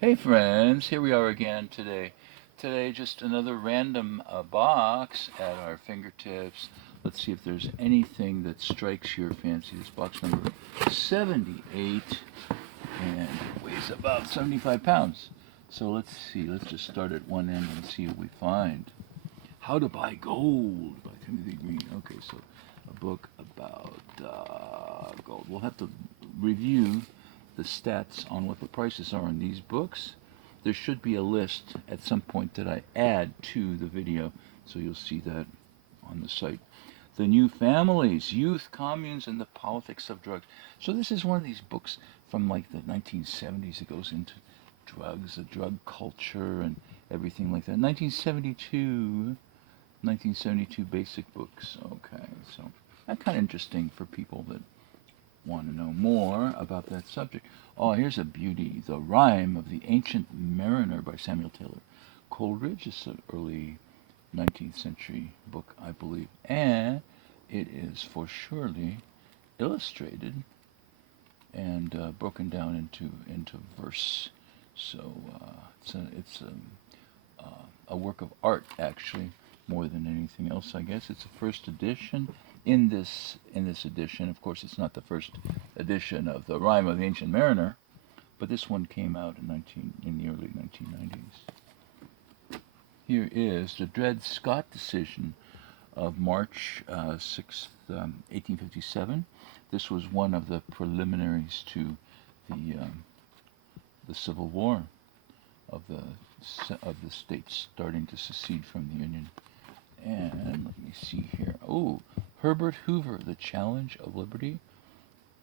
Hey friends, here we are again today. Today, just another random box at our fingertips. Let's see if there's anything that strikes your fancy. This box number 78 and weighs about 75 pounds. So let's see, let's just start at one end and see what we find. How to Buy Gold by Timothy Green. Okay, so a book about gold. We'll have to review the stats on what the prices are on these books. There should be a list at some point that I add to the video, so you'll see that on the site. The New Families, Youth, Communes, and the Politics of Drugs. So this is one of these books from like the 1970s. It goes into drugs, the drug culture, and everything like that. 1972 basic books. Okay, so that's kind of interesting for people that want to know more about that subject. Oh, here's a beauty. The Rime of the Ancient Mariner by Samuel Taylor Coleridge. It's an early 19th century book, I believe. And it is for surely illustrated and broken down into verse. So it's a work of art, actually, more than anything else, I guess. It's a first edition. In this edition, of course, it's not the first edition of the Rime of the Ancient Mariner, but this one came out in the early 1990s. Here is the Dred Scott decision of March 6th, 1857. This was one of the preliminaries to the Civil War of the states starting to secede from the Union. And let me see here. Oh, Herbert Hoover, The Challenge of Liberty.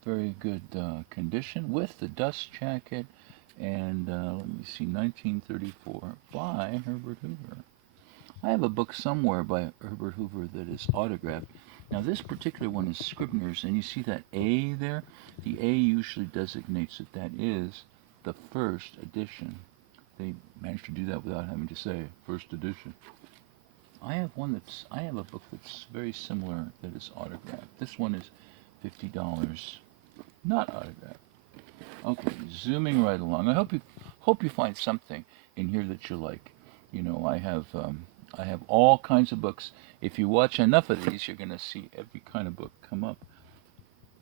Very good condition with the dust jacket. And let me see, 1934 by Herbert Hoover. I have a book somewhere by Herbert Hoover that is autographed. Now this particular one is Scribner's, and you see that A there? The A usually designates that is the first edition. They managed to do that without having to say first edition. I have a book that's very similar that is autographed. This one is $50, not autographed. Okay, zooming right along. I hope you find something in here that you like. You know, I have all kinds of books. If you watch enough of these, you're going to see every kind of book come up.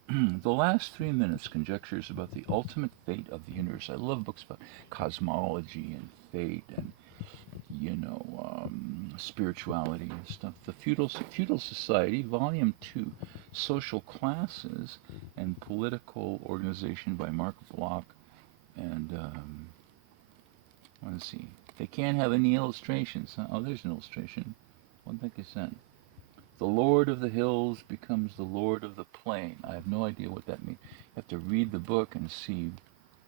The last 3 minutes, conjectures about the ultimate fate of the universe. I love books about cosmology and fate and spirituality and stuff. The Feudal Society, Volume 2, Social Classes and Political Organization by Mark Bloch. And, let's see. They can't have any illustrations. Huh? Oh, there's an illustration. What the heck is that? The Lord of the Hills becomes the Lord of the Plain. I have no idea what that means. You have to read the book and see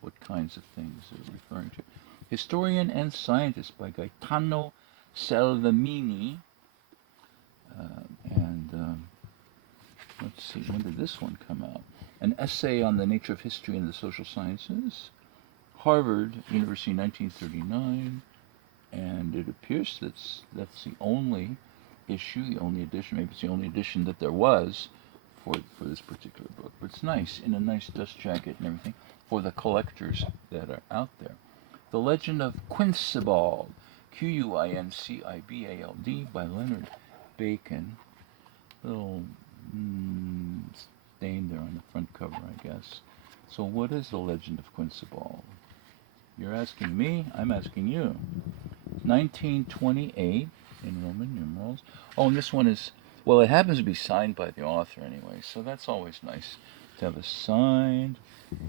what kinds of things they're referring to. Historian and Scientist by Gaetano Salvemini. Let's see, when did this one come out? An essay on the nature of history and the social sciences. Harvard University, 1939. And it appears that's the only issue, the only edition, maybe it's the only edition that there was for this particular book. But it's nice, in a nice dust jacket and everything, for the collectors that are out there. The Legend of Quincibald, Quincibald, by Leonard Bacon. Little stain there on the front cover, I guess. So what is the Legend of Quincibald? You're asking me, I'm asking you. 1928 in Roman numerals. Oh, and this one is, well, it happens to be signed by the author anyway, so that's always nice to have a signed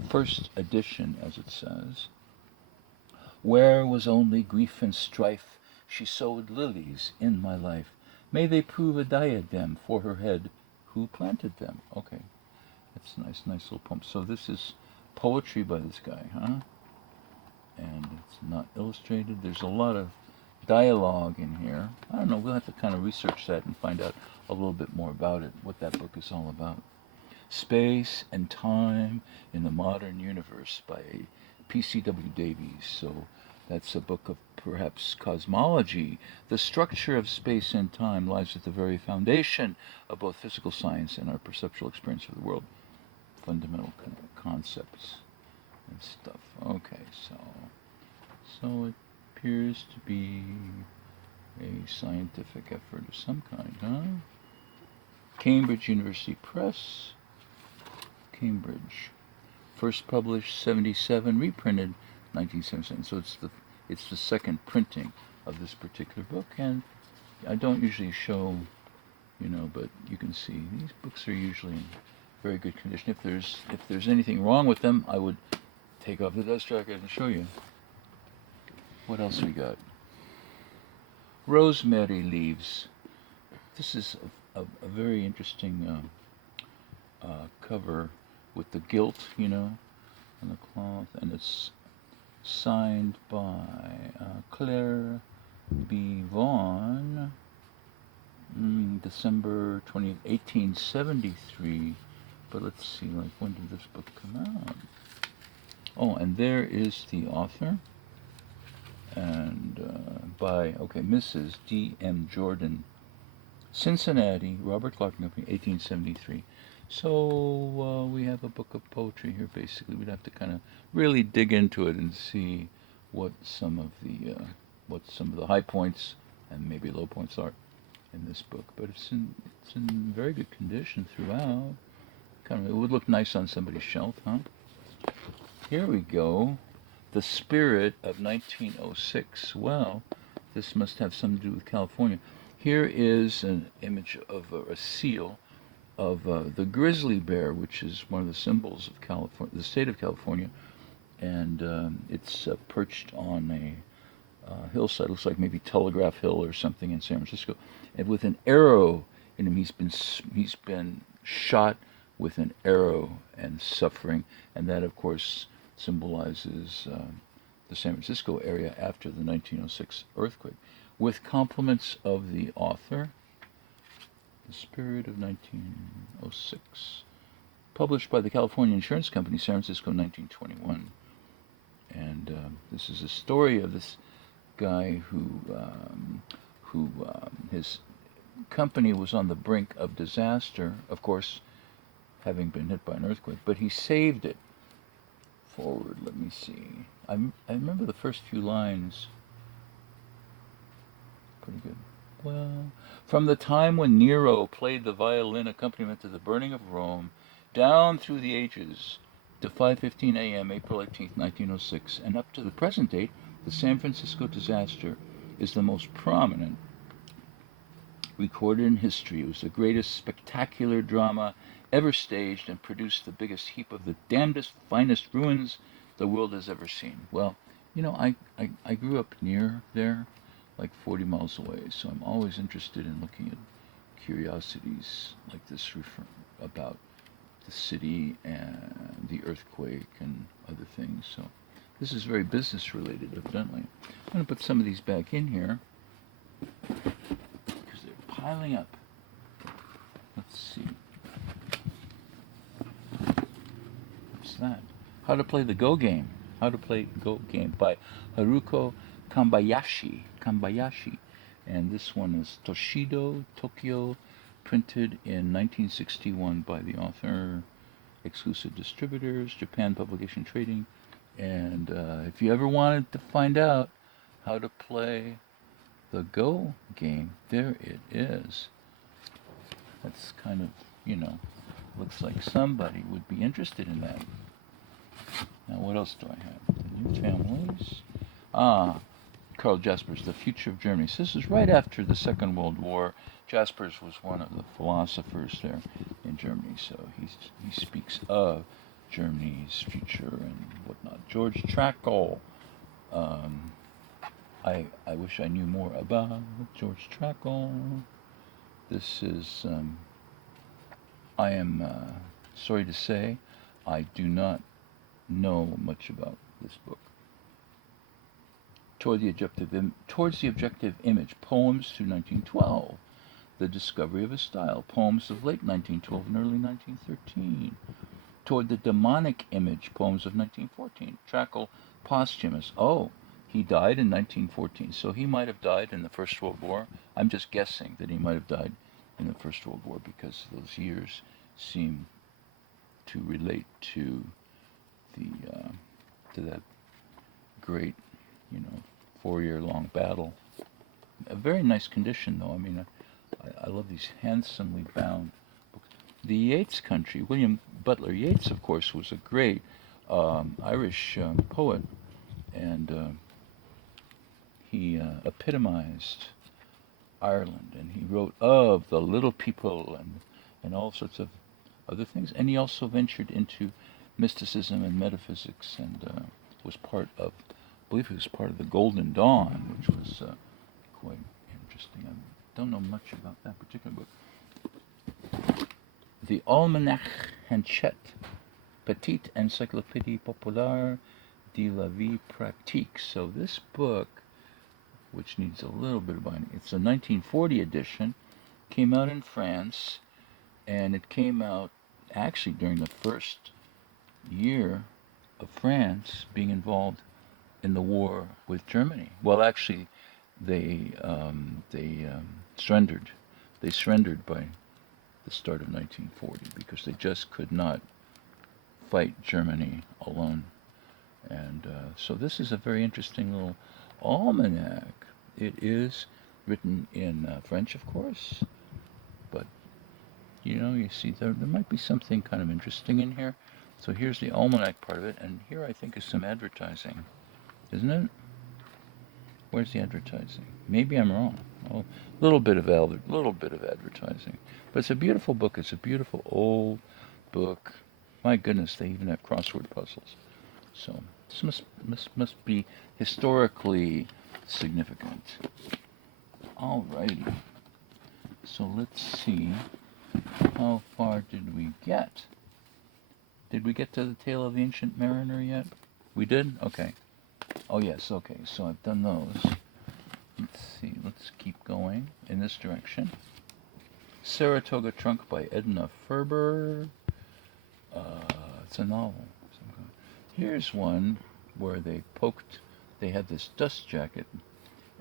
first edition, as it says. Where was only grief and strife, she sowed lilies in my life. May they prove a diadem for her head. Who planted them? Okay, that's nice little poem. So this is poetry by this guy, huh? And it's not illustrated. There's a lot of dialogue in here. I don't know, we'll have to kind of research that and find out a little bit more about it, what that book is all about. Space and Time in the Modern Universe by P.C.W. Davies. So that's a book of perhaps cosmology. The structure of space and time lies at the very foundation of both physical science and our perceptual experience of the world. Fundamental concepts and stuff. Okay, so So it appears to be a scientific effort of some kind, huh? Cambridge University Press, Cambridge. First published 77, reprinted 1977. So it's the second printing of this particular book, and I don't usually show, but you can see these books are usually in very good condition. If there's anything wrong with them, I would take off the dust jacket and show you. What else we got? Rosemary Leaves. This is a very interesting cover with the gilt, on the cloth, and it's signed by Claire B. Vaughan, December 20th, 1873. But let's see, when did this book come out? Oh, and there is the author, and by Mrs. D.M. Jordan, Cincinnati, Robert Clark Company, 1873. So we have a book of poetry here. Basically, we'd have to kind of really dig into it and see what some of the high points and maybe low points are in this book. But it's in very good condition throughout. It would look nice on somebody's shelf, huh? Here we go. The Spirit of 1906. Well, this must have something to do with California. Here is an image of a seal of the grizzly bear, which is one of the symbols of California, the state of California, and it's perched on a hillside. Looks like maybe Telegraph Hill or something in San Francisco, and with an arrow in him. He's been shot with an arrow and suffering, and that, of course, symbolizes the San Francisco area after the 1906 earthquake. With compliments of the author, The Spirit of 1906, published by the California Insurance Company, San Francisco, 1921. And this is a story of this guy who his company was on the brink of disaster, of course, having been hit by an earthquake, but he saved it. Forward, let me see. I remember the first few lines. Pretty good. Well, from the time when Nero played the violin accompaniment to the burning of Rome, down through the ages to 5:15 a.m., April 18th, 1906, and up to the present date, the San Francisco disaster is the most prominent recorded in history. It was the greatest spectacular drama ever staged and produced the biggest heap of the damnedest, finest ruins the world has ever seen. Well, I grew up near there, like 40 miles away, so I'm always interested in looking at curiosities like this about the city and the earthquake and other things. So this is very business related, evidently. I'm going to put some of these back in here because they're piling up. Let's see. What's that? How to Play the Go Game. How to Play Go Game by Haruko Kambayashi. And this one is Toshido, Tokyo, printed in 1961 by the author, exclusive distributors, Japan Publication Trading. And if you ever wanted to find out how to play the Go game, there it is. That's kind of, looks like somebody would be interested in that. Now, what else do I have? The New Families. Karl Jaspers, The Future of Germany. So this is right after the Second World War. Jaspers was one of the philosophers there in Germany, so he speaks of Germany's future and whatnot. George Trakl. I wish I knew more about George Trakl. This is, I am sorry to say, I do not know much about this book. Towards the Objective Image, Poems through 1912, The Discovery of a Style, Poems of late 1912 and early 1913. Toward the Demonic Image, Poems of 1914, Trakl, Posthumous. Oh, he died in 1914, so he might have died in the First World War. I'm just guessing that he might have died in the First World War because those years seem to relate to the to that great you know, 4-year-long battle. A very nice condition, though. I mean, I love these handsomely bound books. The Yeats Country, William Butler Yeats, of course, was a great Irish poet, and he epitomized Ireland, and he wrote of the little people and all sorts of other things. And he also ventured into mysticism and metaphysics, and was part of, I believe he was part of the Golden Dawn, which was quite interesting. I don't know much about that particular book. The Almanac Henchette, Petite Encyclopédie Populaire de la Vie Pratique. So this book, which needs a little bit of binding, it's a 1940 edition, came out in France, and it came out actually during the first year of France being involved in the war with Germany. Well, actually, they surrendered. They surrendered by the start of 1940 because they just could not fight Germany alone. And so this is a very interesting little almanac. It is written in French, of course, but you see there might be something kind of interesting in here. So here's the almanac part of it, and here I think is some advertising, isn't it? Where's the advertising? Maybe I'm wrong. A little bit of advertising, but it's a beautiful book. It's a beautiful old book. My goodness, they even have crossword puzzles. So this must be historically significant. Alrighty. So let's see. How far did we get? Did we get to the Tale of the Ancient Mariner yet? We did? Okay. Oh yes, okay. So I've done those. Let's see. Let's keep going in this direction. Saratoga Trunk by Edna Ferber. It's a novel. Here's one where they had this dust jacket,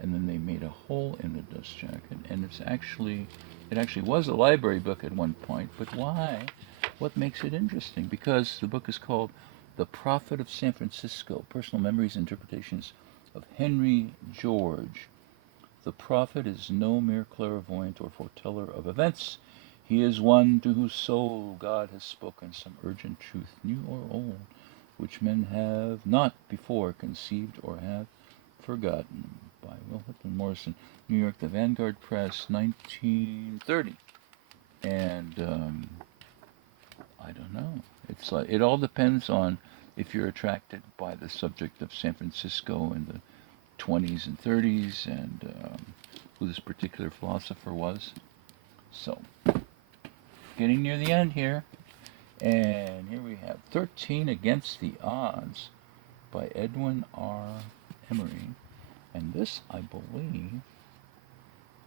and then they made a hole in the dust jacket, and it actually was a library book at one point, but why? What makes it interesting? Because the book is called The Prophet of San Francisco, Personal Memories and Interpretations of Henry George. The prophet is no mere clairvoyant or foreteller of events. He is one to whose soul God has spoken some urgent truth, new or old, which men have not before conceived or have forgotten. By Wilhelm Morrison, New York, The Vanguard Press, 1930. And I don't know. It's like it all depends on if you're attracted by the subject of San Francisco in the 20s and 30s, and who this particular philosopher was. So, getting near the end here. And here we have 13 Against the Odds by Edwin R. Emery. And this, I believe,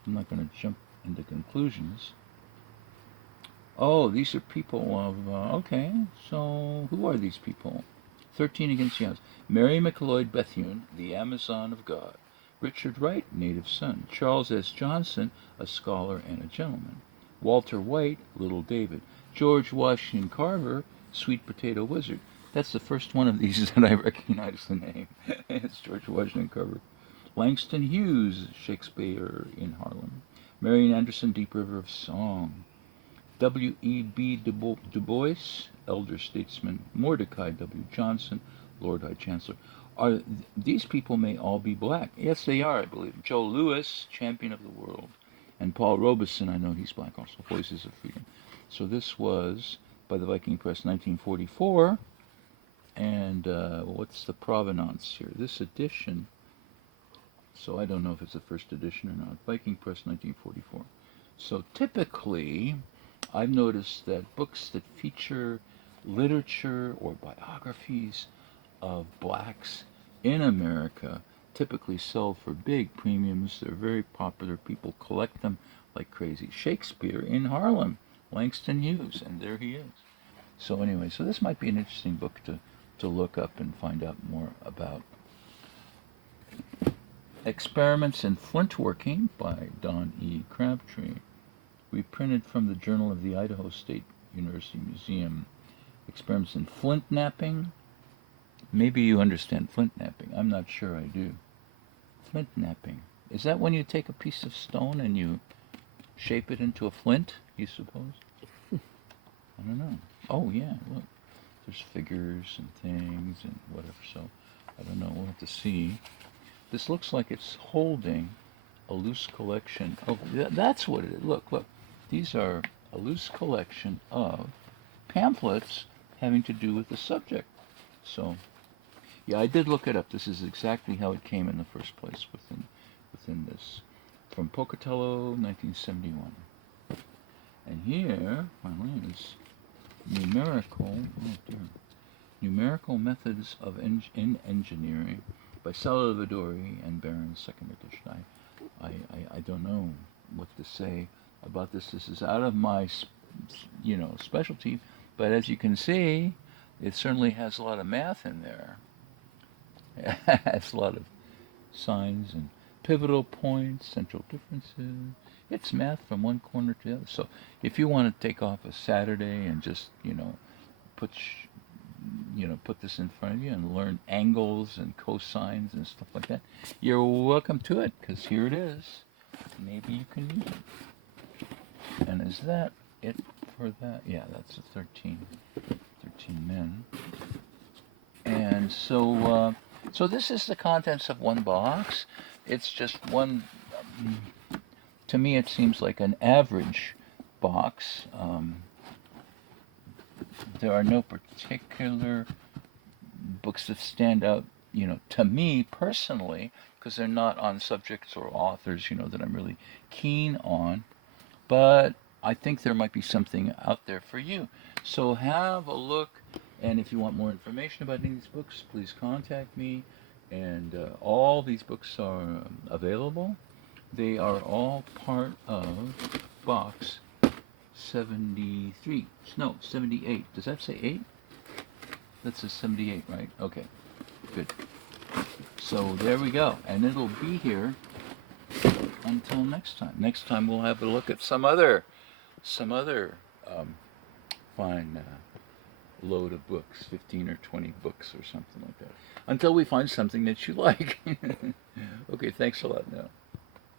I'm not going to jump into conclusions. Oh, these are people of, okay, so who are these people? 13 Against the Odds. Mary McLeod Bethune, the Amazon of God. Richard Wright, native son. Charles S. Johnson, a scholar and a gentleman. Walter White, Little David. George Washington Carver, Sweet Potato Wizard. That's the first one of these that I recognize the name. It's George Washington Carver. Langston Hughes, Shakespeare in Harlem. Marian Anderson, Deep River of Song. W.E.B. Du Bois, elder statesman. Mordecai W. Johnson, Lord High Chancellor. These people may all be black. Yes, they are, I believe. Joe Louis, champion of the world. And Paul Robeson, I know he's black also, Voices of Freedom. So this was by the Viking Press, 1944. And what's the provenance here? This edition, so I don't know if it's the first edition or not. Viking Press, 1944. So typically, I've noticed that books that feature literature or biographies of blacks in America typically sell for big premiums. They're very popular. People collect them like crazy. Shakespeare in Harlem, Langston Hughes, and there he is. So anyway, so this might be an interesting book to look up and find out more about. Experiments in Flintworking by Don E. Crabtree. Reprinted from the Journal of the Idaho State University Museum. Experiments in flint napping. Maybe you understand flint napping. I'm not sure I do. Flint knapping. Is that when you take a piece of stone and you shape it into a flint, you suppose? I don't know. Oh, yeah, look. There's figures and things and whatever, so I don't know. We'll have to see. This looks like it's holding a loose collection. Oh, that's what it is. Look, look. These are a loose collection of pamphlets having to do with the subject. So, yeah, I did look it up. This is exactly how it came in the first place within this. From Pocatello, 1971. And here, finally, is numerical, oh dear, numerical methods of in engineering by Salvadori and Barron's second edition. I don't know what to say about this. This is out of my specialty, but as you can see, it certainly has a lot of math in there. It has a lot of signs and pivotal points, central differences. It's math from one corner to the other. So if you want to take off a Saturday and just put put this in front of you and learn angles and cosines and stuff like that, you're welcome to it, because here it is. Maybe you can use it. And is that it for that? Yeah, that's the 13 men. And so so this is the contents of one box. It's just one. To me, it seems like an average box. There are no particular books that stand out, to me personally, because they're not on subjects or authors, that I'm really keen on. But I think there might be something out there for you. So have a look, and if you want more information about any of these books, please contact me. And all these books are available. They are all part of box 73. No, 78. Does that say 8? That says 78, right? Okay, good. So there we go. And it'll be here until next time. Next time we'll have a look at some other fine load of books, 15 or 20 books or something like that. Until we find something that you like. Okay, thanks a lot now.